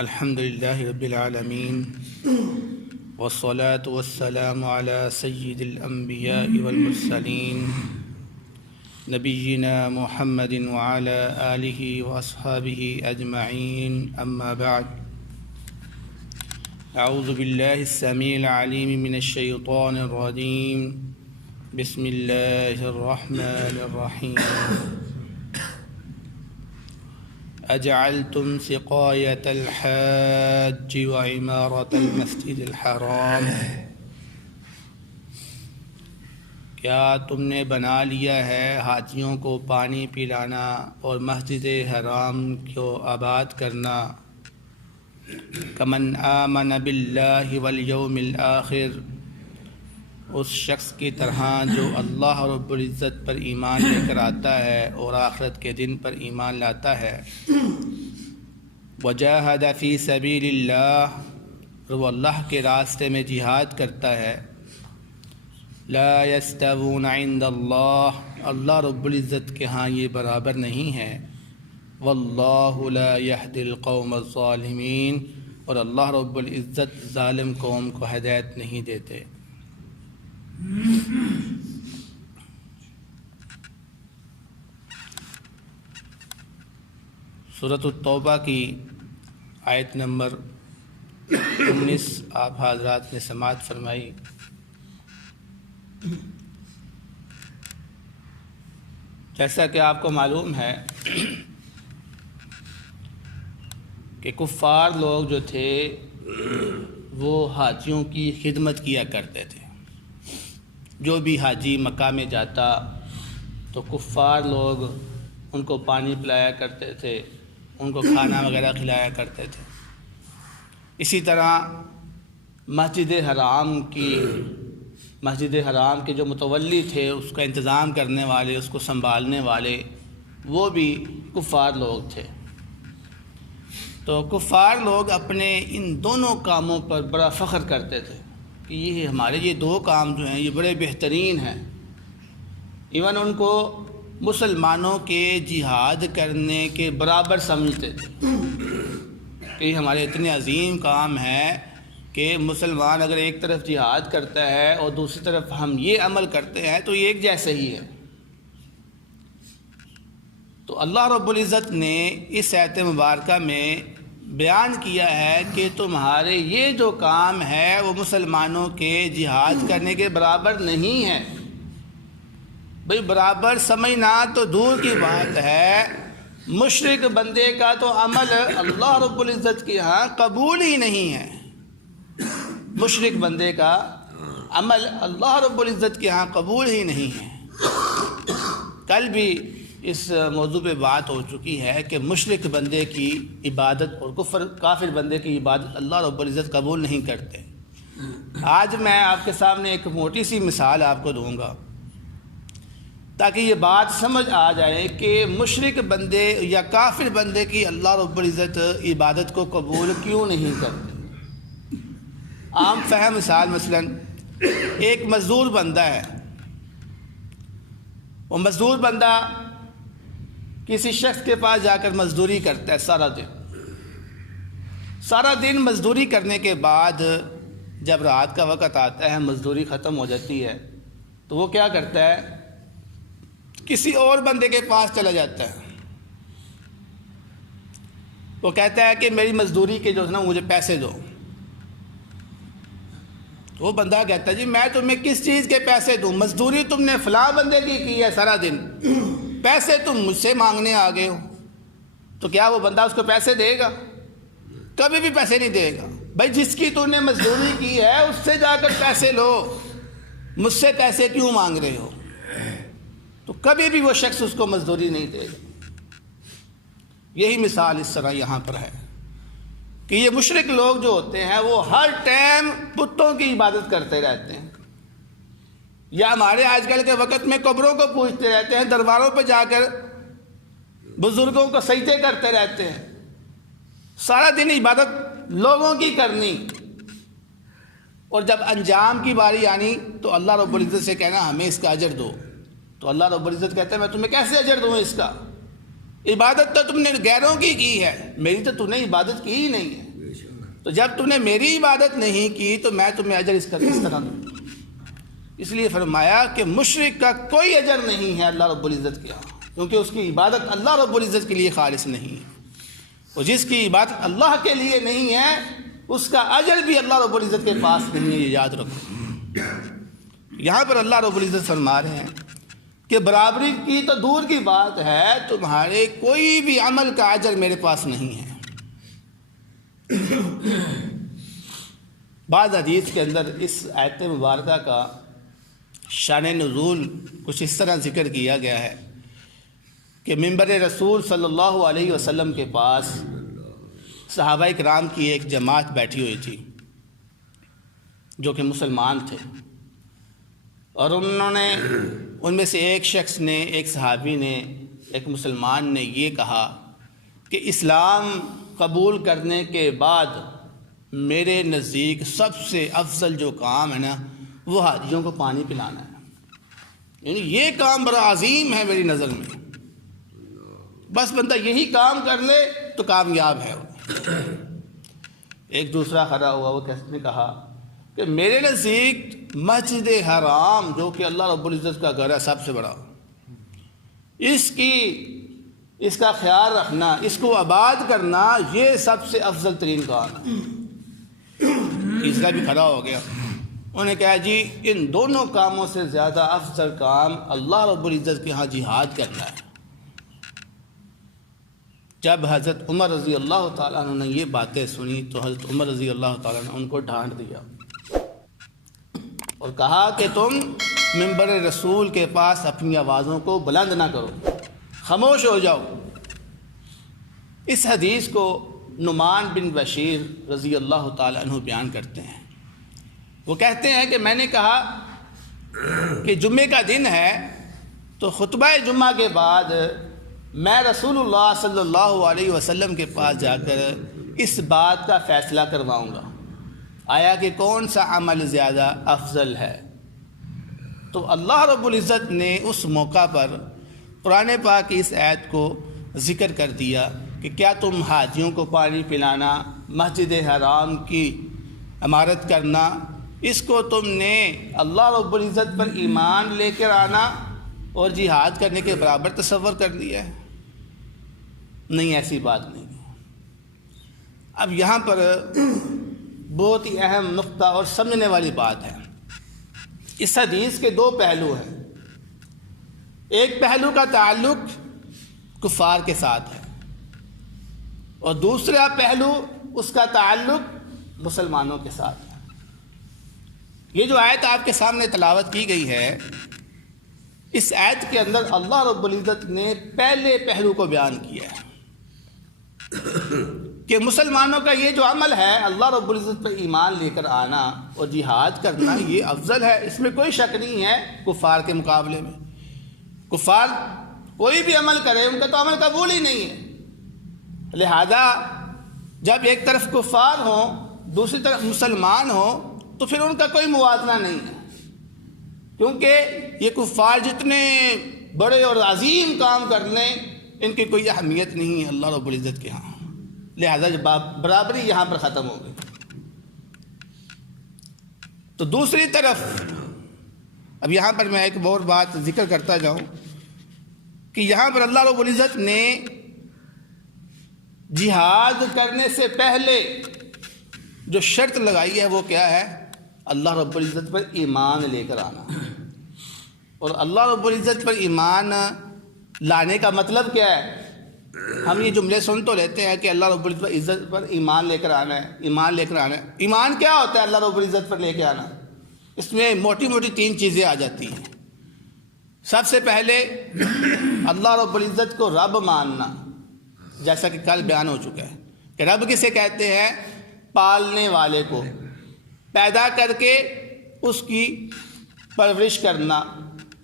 الحمد لله رب العالمين والصلاة والسلام على سيد الأنبياء والمرسلين نبينا محمد وعلى آله وأصحابه أجمعين أما بعد أعوذ بالله السميع العليم من الشيطان الرجيم بسم الله الرحمن الرحيم أجعلتم سقاية الحاج وعمارة المسجد الحرام کیا تم نے بنا لیا ہے حاجیوں کو پانی پلانا اور مسجد حرام کو آباد کرنا کمن آمن باللہ والیوم الآخر، اس شخص کی طرح جو اللہ رب العزت پر ایمان لے کر آتا ہے اور آخرت کے دن پر ایمان لاتا ہے، وجاہد فی سبیل اللہ، اور وہ اللہ کے راستے میں جہاد کرتا ہے، لا یستوون عند اللہ، اللہ رب العزت کے ہاں یہ برابر نہیں ہے، واللہ لا یہدی القوم الظالمین، اور اللہ رب العزت ظالم قوم کو ہدایت نہیں دیتے۔ سورۃ التوبہ کی آیت نمبر 19 آپ حضرات نے سماعت فرمائی۔ جیسا کہ آپ کو معلوم ہے کہ کفار لوگ جو تھے وہ حاجیوں کی خدمت کیا کرتے تھے۔ جو بھی حاجی مکہ میں جاتا تو کفار لوگ ان کو پانی پلایا کرتے تھے، ان کو کھانا وغیرہ کھلایا کرتے تھے۔ اسی طرح مسجد حرام کے جو متولی تھے، اس کا انتظام کرنے والے، اس کو سنبھالنے والے، وہ بھی کفار لوگ تھے۔ تو کفار لوگ اپنے ان دونوں کاموں پر بڑا فخر کرتے تھے کہ یہ ہمارے یہ دو کام جو ہیں یہ بڑے بہترین ہیں۔ ایون ان کو مسلمانوں کے جہاد کرنے کے برابر سمجھتے تھے کہ یہ ہمارے اتنے عظیم کام ہیں کہ مسلمان اگر ایک طرف جہاد کرتا ہے اور دوسری طرف ہم یہ عمل کرتے ہیں تو یہ ایک جیسے ہی ہے۔ تو اللہ رب العزت نے اس آیت مبارکہ میں بیان کیا ہے کہ تمہارے یہ جو کام ہے وہ مسلمانوں کے جہاد کرنے کے برابر نہیں ہے۔ بھئی برابر سمجھنا تو دور کی بات ہے، مشرک بندے کا تو عمل اللہ رب العزت کے ہاں قبول ہی نہیں ہے۔ مشرک بندے کا عمل اللہ رب العزت کے ہاں قبول ہی نہیں ہے۔ کل بھی اس موضوع پہ بات ہو چکی ہے کہ مشرک بندے کی عبادت اور کافر بندے کی عبادت اللہ رب العزت قبول نہیں کرتے۔ آج میں آپ کے سامنے ایک موٹی سی مثال آپ کو دوں گا تاکہ یہ بات سمجھ آ جائے کہ مشرک بندے یا کافر بندے کی اللہ رب العزت عبادت کو قبول کیوں نہیں کرتے۔ عام فہم مثال، مثلا ایک مزدور بندہ ہے، وہ مزدور بندہ کسی شخص کے پاس جا کر مزدوری کرتا ہے سارا دن مزدوری کرنے کے بعد جب رات کا وقت آتا ہے، مزدوری ختم ہو جاتی ہے، تو وہ کیا کرتا ہے، کسی اور بندے کے پاس چلا جاتا ہے۔ وہ کہتا ہے کہ میری مزدوری کے جو ہے نا مجھے پیسے دو۔ تو وہ بندہ کہتا ہے جی میں تمہیں کس چیز کے پیسے دوں، مزدوری تم نے فلاں بندے کی ہے سارا دن، پیسے تم مجھ سے مانگنے آ گئے ہو۔ تو کیا وہ بندہ اس کو پیسے دے گا؟ کبھی بھی پیسے نہیں دے گا۔ بھائی جس کی تم نے مزدوری کی ہے اس سے جا کر پیسے لو، مجھ سے پیسے کیوں مانگ رہے ہو؟ تو کبھی بھی وہ شخص اس کو مزدوری نہیں دے گا۔ یہی مثال اس طرح یہاں پر ہے کہ یہ مشرک لوگ جو ہوتے ہیں وہ ہر ٹائم بتوں کی عبادت کرتے رہتے ہیں، یا ہمارے آج کل کے وقت میں قبروں کو پوجتے رہتے ہیں، درباروں پہ جا کر بزرگوں کو سجدے کرتے رہتے ہیں، سارا دن عبادت لوگوں کی کرنی، اور جب انجام کی باری آنی تو اللہ رب العزت سے کہنا ہمیں اس کا اجر دو۔ تو اللہ رب العزت کہتا ہے میں تمہیں کیسے اجر دوں اس کا؟ عبادت تو تم نے غیروں کی ہے، میری تو تم نے عبادت کی ہی نہیں ہے۔ تو جب تم نے میری عبادت نہیں کی تو میں تمہیں اجر اس طرح دوں. اس لیے فرمایا کہ مشرک کا کوئی اجر نہیں ہے اللہ رب العزت کے یہاں، کیونکہ اس کی عبادت اللہ رب العزت کے لیے خالص نہیں ہے. اور جس کی عبادت اللہ کے لیے نہیں ہے اس کا اجر بھی اللہ رب العزت کے پاس نہیں ہے، یہ یاد رکھو. یہاں پر اللہ رب العزت فرما رہے ہیں کہ برابری کی تو دور کی بات ہے، تمہارے کوئی بھی عمل کا اجر میرے پاس نہیں ہے. بعض حدیث کے اندر اس آیت مبارکہ کا شان نزول کچھ اس طرح ذکر کیا گیا ہے کہ منبر رسول صلی اللہ علیہ وسلم کے پاس صحابہ کرام کی ایک جماعت بیٹھی ہوئی تھی جو کہ مسلمان تھے، اور انہوں نے ان میں سے ایک شخص نے، ایک صحابی نے، ایک مسلمان نے یہ کہا کہ اسلام قبول کرنے کے بعد میرے نزدیک سب سے افضل جو کام ہے نا وہ حاجیوں کو پانی پلانا ہے. یعنی یہ کام بڑا عظیم ہے میری نظر میں، بس بندہ یہی کام کر لے تو کامیاب ہے. ایک دوسرا کھڑا ہوا، وہ کس نے کہا کہ میرے نزدیک مسجد حرام جو کہ اللہ رب العزت کا گھر ہے سب سے بڑا، اس کا خیال رکھنا، اس کو آباد کرنا، یہ سب سے افضل ترین کام ہے. تیسرا بھی کھڑا ہو گیا، انہوں نے کہا جی ان دونوں کاموں سے زیادہ افضل کام اللہ رب العزت کے ہاں جہاد کرنا ہے. جب حضرت عمر رضی اللہ تعالیٰ عنہ نے یہ باتیں سنی تو حضرت عمر رضی اللہ تعالیٰ نے ان کو ڈانٹ دیا اور کہا کہ تم منبر رسول کے پاس اپنی آوازوں کو بلند نہ کرو، خاموش ہو جاؤ. اس حدیث کو نعمان بن بشیر رضی اللہ تعالیٰ عنہ بیان کرتے ہیں. وہ کہتے ہیں کہ میں نے کہا کہ جمعے کا دن ہے تو خطبہ جمعہ کے بعد میں رسول اللہ صلی اللہ علیہ وسلم کے پاس جا کر اس بات کا فیصلہ کرواؤں گا، آیا کہ کون سا عمل زیادہ افضل ہے. تو اللہ رب العزت نے اس موقع پر قرآن پاک کی اس آیت کو ذکر کر دیا کہ کیا تم حاجیوں کو پانی پلانا، مسجد حرام کی عمارت کرنا، اس کو تم نے اللہ رب العزت پر ایمان لے کر آنا اور جہاد کرنے کے برابر تصور کر لیا ہے؟ نہیں، ایسی بات نہیں. اب یہاں پر بہت ہی اہم نقطہ اور سمجھنے والی بات ہے. اس حدیث کے دو پہلو ہیں. ایک پہلو کا تعلق کفار کے ساتھ ہے اور دوسرا پہلو اس کا تعلق مسلمانوں کے ساتھ ہے. یہ جو آیت آپ کے سامنے تلاوت کی گئی ہے، اس آیت کے اندر اللہ رب العزت نے پہلے پہلو کو بیان کیا ہے کہ مسلمانوں کا یہ جو عمل ہے اللہ رب العزت پر ایمان لے کر آنا اور جہاد کرنا یہ افضل ہے، اس میں کوئی شک نہیں ہے کفار کے مقابلے میں. کفار کوئی بھی عمل کرے ان کا تو عمل قبول ہی نہیں ہے. لہذا جب ایک طرف کفار ہوں دوسری طرف مسلمان ہوں تو پھر ان کا کوئی موازنہ نہیں ہے، کیونکہ یہ کفار جتنے بڑے اور عظیم کام کر لیں ان کی کوئی اہمیت نہیں ہے اللہ رب العزت کے ہاں. لہذا برابری یہاں پر ختم ہو گئی. تو دوسری طرف اب یہاں پر میں ایک اور بات ذکر کرتا جاؤں کہ یہاں پر اللہ رب العزت نے جہاد کرنے سے پہلے جو شرط لگائی ہے وہ کیا ہے؟ اللہ رب العزت پر ایمان لے کر آنا. اور اللہ رب العزت پر ایمان لانے کا مطلب کیا ہے؟ ہم یہ جملے سن تو لیتے ہیں کہ اللہ رب العزت پر ایمان لے کر آنا ہے، ایمان لے کر آنا ہے. ایمان کیا ہوتا ہے اللہ رب العزت پر لے کے آنا؟ اس میں موٹی موٹی تین چیزیں آ جاتی ہیں. سب سے پہلے اللہ رب العزت کو رب ماننا، جیسا کہ کل بیان ہو چکا ہے کہ رب کسے کہتے ہیں؟ پالنے والے کو، پیدا کر کے اس کی پرورش کرنا،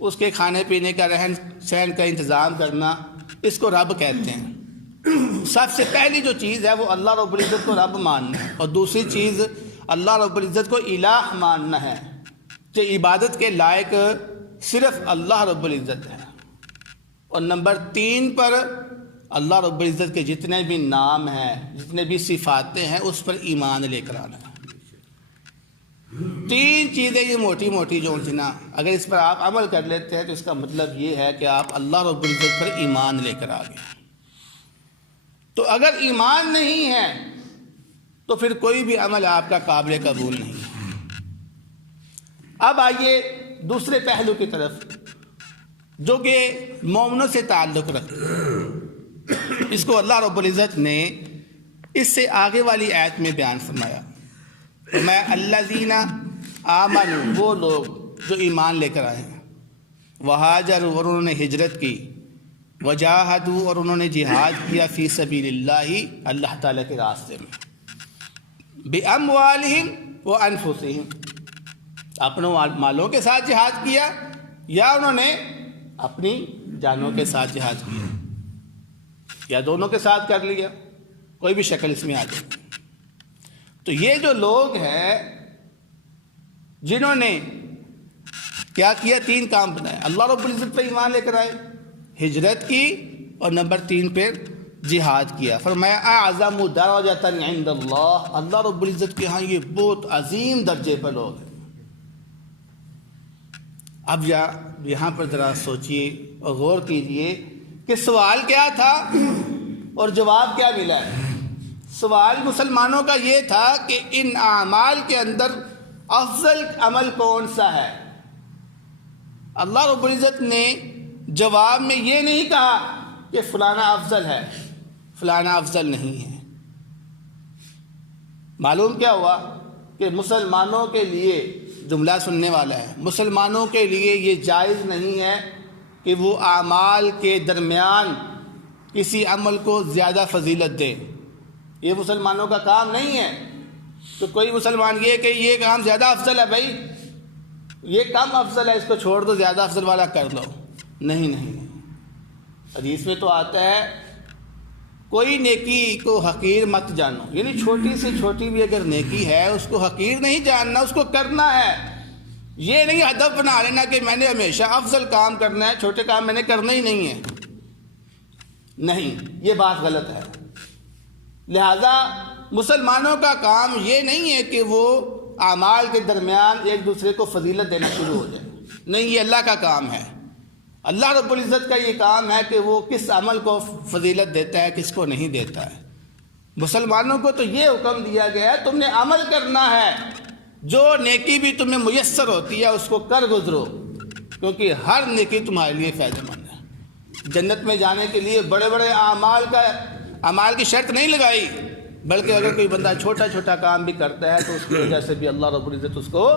اس کے کھانے پینے کا رہن سہن کا انتظام کرنا، اس کو رب کہتے ہیں. سب سے پہلی جو چیز ہے وہ اللہ رب العزت کو رب ماننا ہے، اور دوسری چیز اللہ رب العزت کو الہ ماننا ہے کہ عبادت کے لائق صرف اللہ رب العزت ہے. اور نمبر 3 پر اللہ رب العزت کے جتنے بھی نام ہیں، جتنے بھی صفاتیں ہیں، اس پر ایمان لے کر آنا ہے۔ 3 چیزیں یہ موٹی موٹی جو تھی نا، اگر اس پر آپ عمل کر لیتے ہیں تو اس کا مطلب یہ ہے کہ آپ اللہ رب العزت پر ایمان لے کر آ گئے۔ تو اگر ایمان نہیں ہے تو پھر کوئی بھی عمل آپ کا قابل قبول نہیں ہے۔ اب آئیے دوسرے پہلو کی طرف جو کہ مومنوں سے تعلق رکھتا ہے۔ اس کو اللہ رب العزت نے اس سے آگے والی آیت میں بیان فرمایا، میں الذین آمنوا، وہ لوگ جو ایمان لے کر آئے ہیں، وہاجروا، اور انہوں نے ہجرت کی، وجاہدوا، اور انہوں نے جہاد کیا، فی سبیل اللہ، اللہ تعالیٰ کے راستے میں، باموالہم وانفسہم، اپنے مالوں کے ساتھ جہاد کیا یا انہوں نے اپنی جانوں کے ساتھ جہاد کیا، یا دونوں کے ساتھ کر لیا، کوئی بھی شکل اس میں آ جائے۔ تو یہ جو لوگ ہیں جنہوں نے کیا کیا، 3 کام بنائے، اللہ رب العزت پہ ایمان لے کر آئے، ہجرت کی، اور نمبر 3 پہ جہاد کیا، فرمایا اعظم درجۃ عند اللہ، اللہ رب العزت کے ہاں یہ بہت عظیم درجے پر لوگ ہیں۔ اب یہاں پر ذرا سوچئے اور غور کیجئے کہ سوال کیا تھا اور جواب کیا ملا ہے۔ سوال مسلمانوں کا یہ تھا کہ ان اعمال کے اندر افضل عمل کون سا ہے۔ اللہ رب العزت نے جواب میں یہ نہیں کہا کہ فلانا افضل ہے، فلانا افضل نہیں ہے۔ معلوم کیا ہوا کہ مسلمانوں کے لیے، جملہ سننے والا ہے، مسلمانوں کے لیے یہ جائز نہیں ہے کہ وہ اعمال کے درمیان کسی عمل کو زیادہ فضیلت دے۔ یہ مسلمانوں کا کام نہیں ہے۔ تو کوئی مسلمان یہ کہ یہ کام زیادہ افضل ہے، بھائی یہ کم افضل ہے، اس کو چھوڑ دو، زیادہ افضل والا کر لو۔ نہیں، حدیث میں تو آتا ہے کوئی نیکی کو حقیر مت جانو، یعنی چھوٹی سے چھوٹی بھی اگر نیکی ہے اس کو حقیر نہیں جاننا، اس کو کرنا ہے۔ یہ نہیں ہدف بنا لینا کہ میں نے ہمیشہ افضل کام کرنا ہے، چھوٹے کام میں نے کرنا ہی نہیں ہے۔ نہیں، یہ بات غلط ہے۔ لہذا مسلمانوں کا کام یہ نہیں ہے کہ وہ اعمال کے درمیان ایک دوسرے کو فضیلت دینا شروع ہو جائے، نہیں، یہ اللہ کا کام ہے۔ اللہ رب العزت کا یہ کام ہے کہ وہ کس عمل کو فضیلت دیتا ہے، کس کو نہیں دیتا ہے۔ مسلمانوں کو تو یہ حکم دیا گیا ہے تم نے عمل کرنا ہے، جو نیکی بھی تمہیں میسر ہوتی ہے اس کو کر گزرو، کیونکہ ہر نیکی تمہارے لیے فائدہ مند ہے۔ جنت میں جانے کے لیے بڑے بڑے اعمال کی شرط نہیں لگائی، بلکہ اگر کوئی بندہ چھوٹا چھوٹا کام بھی کرتا ہے تو اس کی وجہ سے بھی اللہ رب العزت اس کو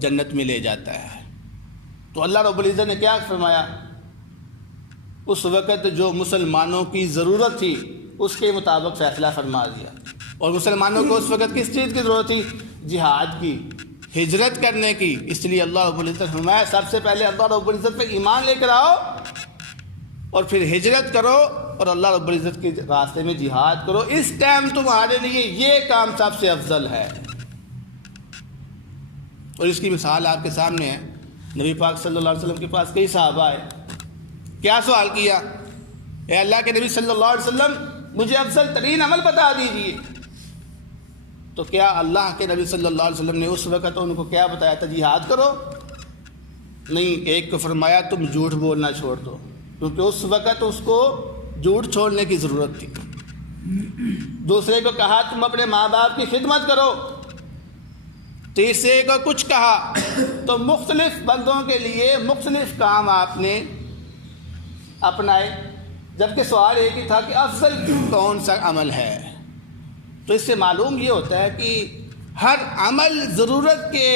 جنت میں لے جاتا ہے۔ تو اللہ رب العزت نے کیا فرمایا؟ اس وقت جو مسلمانوں کی ضرورت تھی اس کے مطابق فیصلہ فرما دیا۔ اور مسلمانوں کو اس وقت کس چیز کی ضرورت تھی؟ جہاد کی، ہجرت کرنے کی۔ اس لیے اللہ رب العزت نے فرمایا سب سے پہلے اللہ رب العزت پہ ایمان لے کر آؤ، اور پھر ہجرت کرو اور اللہ رب العزت کے راستے میں جہاد کرو۔ اس ٹائم تمہارے لیے یہ کام سب سے افضل ہے۔ اور اس کی مثال آپ کے سامنے ہے۔ نبی پاک صلی اللہ علیہ وسلم کے پاس کئی صحابہ آئے، کیا سوال کیا؟ اے اللہ کے نبی صلی اللہ علیہ وسلم، مجھے افضل ترین عمل بتا دیجیے۔ تو کیا اللہ کے نبی صلی اللہ علیہ وسلم نے اس وقت ان کو کیا بتایا تھا؟ جہاد کرو؟ نہیں، ایک کو فرمایا تم جھوٹ بولنا چھوڑ دو، کیونکہ اس وقت اس کو جھوٹ چھوڑنے کی ضرورت تھی۔ دوسرے کو کہا تم اپنے ماں باپ کی خدمت کرو۔ تیسرے کو کچھ کہا۔ تو مختلف بندوں کے لیے مختلف کام آپ نے اپنائے، جبکہ سوال ایک ہی تھا کہ افضل کون سا عمل ہے۔ تو اس سے معلوم یہ ہوتا ہے کہ ہر عمل ضرورت کے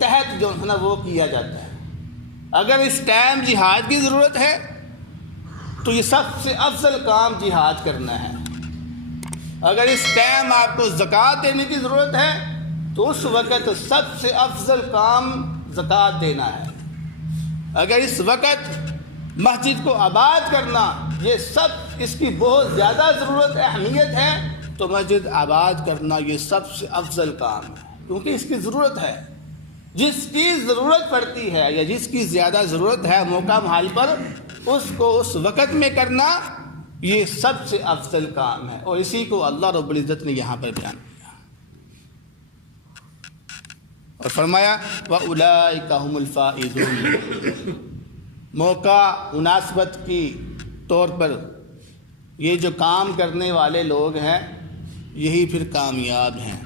تحت جو ہے نا وہ کیا جاتا ہے۔ اگر اس ٹائم جہاد کی ضرورت ہے تو یہ سب سے افضل کام جہاد کرنا ہے۔ اگر اس ٹائم آپ کو زکوٰۃ دینے کی ضرورت ہے تو اس وقت سب سے افضل کام زکوٰۃ دینا ہے۔ اگر اس وقت مسجد کو آباد کرنا یہ سب اس کی بہت زیادہ ضرورت اہمیت ہے تو مسجد آباد کرنا یہ سب سے افضل کام ہے، کیونکہ اس کی ضرورت ہے۔ جس کی ضرورت پڑتی ہے یا جس کی زیادہ ضرورت ہے موقع محال پر، اس کو اس وقت میں کرنا یہ سب سے افضل کام ہے، اور اسی کو اللہ رب العزت نے یہاں پر بیان کیا اور فرمایا وَأُولَٰئِكَ هُمُ الْفَائِزُونَ۔ موقع مناسبت کی طور پر یہ جو کام کرنے والے لوگ ہیں یہی پھر کامیاب ہیں،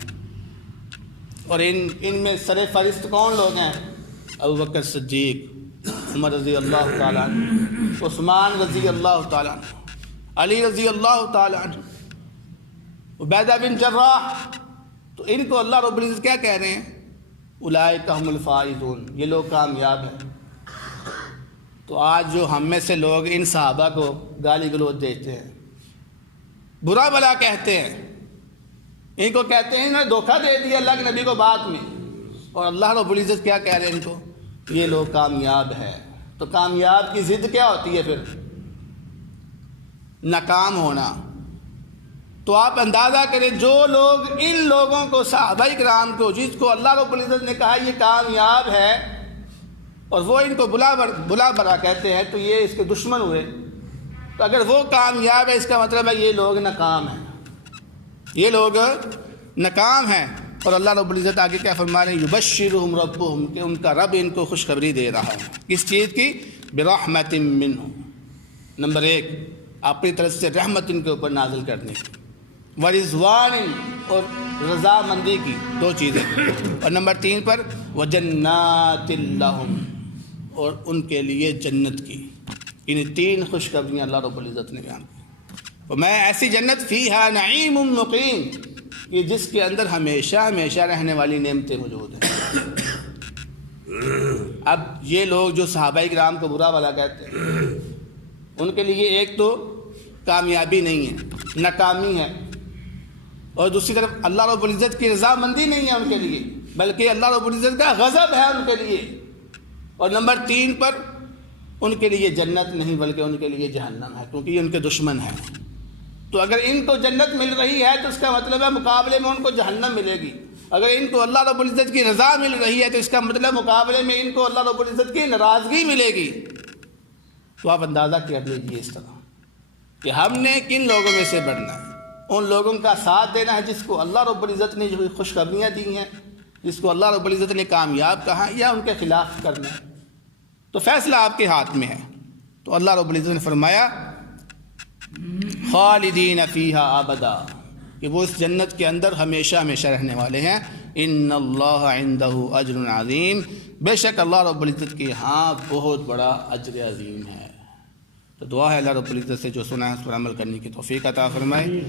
اور ان میں سر فہرست کون لوگ ہیں؟ ابوبکر صدیق، عمر رضی اللہ تعالیٰ عنہ، عثمان رضی اللہ تعالیٰ عنہ، علی رضی اللہ تعالیٰ عنہ، عبیدہ بن جراح۔ تو ان کو اللہ رب العزت کیا کہہ رہے ہیں؟ اولئک هم الفائزون، یہ لوگ کامیاب ہیں۔ تو آج جو ہم میں سے لوگ ان صحابہ کو گالی گلوچ دیتے ہیں، برا بلا کہتے ہیں، ان کو کہتے ہیں انہوں نے دھوکہ دے دیا اللہ کے نبی کو بعد میں، اور اللہ رب العزت کیا کہہ رہے ہیں ان کو؟ یہ لوگ کامیاب ہیں۔ تو کامیاب کی ضد کیا ہوتی ہے پھر؟ ناکام ہونا۔ تو آپ اندازہ کریں جو لوگ ان لوگوں کو، صحابہ کرام کو، جس کو اللہ رب العزت نے کہا یہ کامیاب ہے، اور وہ ان کو بلا برا کہتے ہیں، تو یہ اس کے دشمن ہوئے۔ تو اگر وہ کامیاب ہے اس کا مطلب ہے یہ لوگ ناکام ہیں، یہ لوگ ناکام ہیں۔ اور اللہ رب العزت آگے کیا فرما رہے ہیں؟ یبشرہم ربہم، کہ ان کا رب ان کو خوشخبری دے رہا ہے کس چیز کی؟ برحمت منہ، نمبر 1 اپنی طرف سے رحمت ان کے اوپر نازل کرنے کی، ورضوان، اور رضامندی کی، 2 چیزیں، اور نمبر 3 پر وجنات لہم، اور ان کے لیے جنت کی۔ ان 3 خوشخبریاں اللہ رب العزت نے بیان کی۔ اور میں ایسی جنت فیہا نعیم مقیم، یہ جس کے اندر ہمیشہ ہمیشہ رہنے والی نعمتیں موجود ہیں۔ اب یہ لوگ جو صحابہ کرام کو برا بھلا کہتے ہیں، ان کے لیے ایک تو کامیابی نہیں ہے، ناکامی ہے، اور دوسری طرف اللہ رب العزت کی رضامندی نہیں ہے ان کے لیے، بلکہ اللہ رب العزت کا غضب ہے ان کے لیے، اور نمبر 3 پر ان کے لیے جنت نہیں بلکہ ان کے لیے جہنم ہے، کیونکہ یہ ان کے دشمن ہیں۔ تو اگر ان کو جنت مل رہی ہے تو اس کا مطلب ہے مقابلے میں ان کو جہنم ملے گی، اگر ان کو اللہ رب العزت کی رضا مل رہی ہے تو اس کا مطلب مقابلے میں ان کو اللہ رب العزت کی ناراضگی ملے گی۔ تو آپ اندازہ کر لیجیے اس طرح کہ ہم نے کن لوگوں میں سے بڑھنا ہے؟ ان لوگوں کا ساتھ دینا ہے جس کو اللہ رب العزت نے جو خوشخبریاں دی ہیں، جس کو اللہ رب العزت نے کامیاب کہا، یا ان کے خلاف کرنا ہے؟ تو فیصلہ آپ کے ہاتھ میں ہے۔ تو اللہ رب العزت نے فرمایا خالدین فیہا ابدا، کہ وہ اس جنت کے اندر ہمیشہ ہمیشہ رہنے والے ہیں۔ ان اللہ عندہ اجر عظیم، بے شک اللہ رب العزت کے ہاں بہت بڑا اجر عظیم ہے۔ تو دعا ہے اللہ رب العزت سے جو سنا ہے اس پر عمل کرنے کی توفیق عطا فرمائے۔